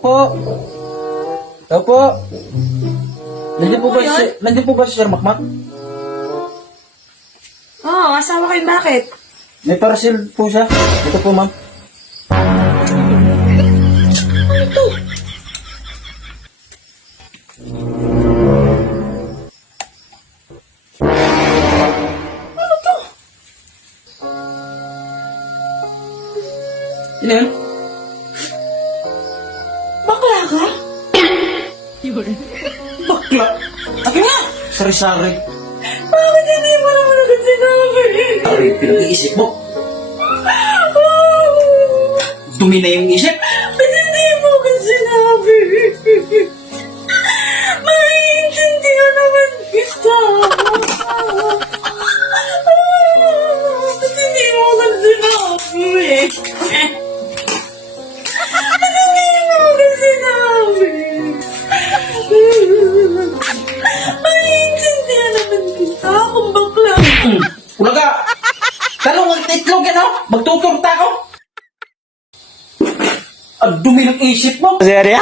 Opo. Opo. Nandiyan po ba si Sir Makmak? Oo, asawa kayo, bakit? May parcel po siya. Ito po, ma'am. Ano yun? Bakla ka? Bakla! Akin nga! Sari-sari. Bakit hindi mo naman agad sinabi? Ari, pinag-iisip mo. Dumi na yung isip. Ba't hindi mo agad sinabi? Maiintindihan naman kita. Ba't hindi mo agad sinabi? Ba't hindi mo agad sinabi? Maiintindihan naman kita kung bakla. Ulaga! Talong ang titlog yan, oh! Magtuturta ako! Ang dumi ng isip mo! Serya?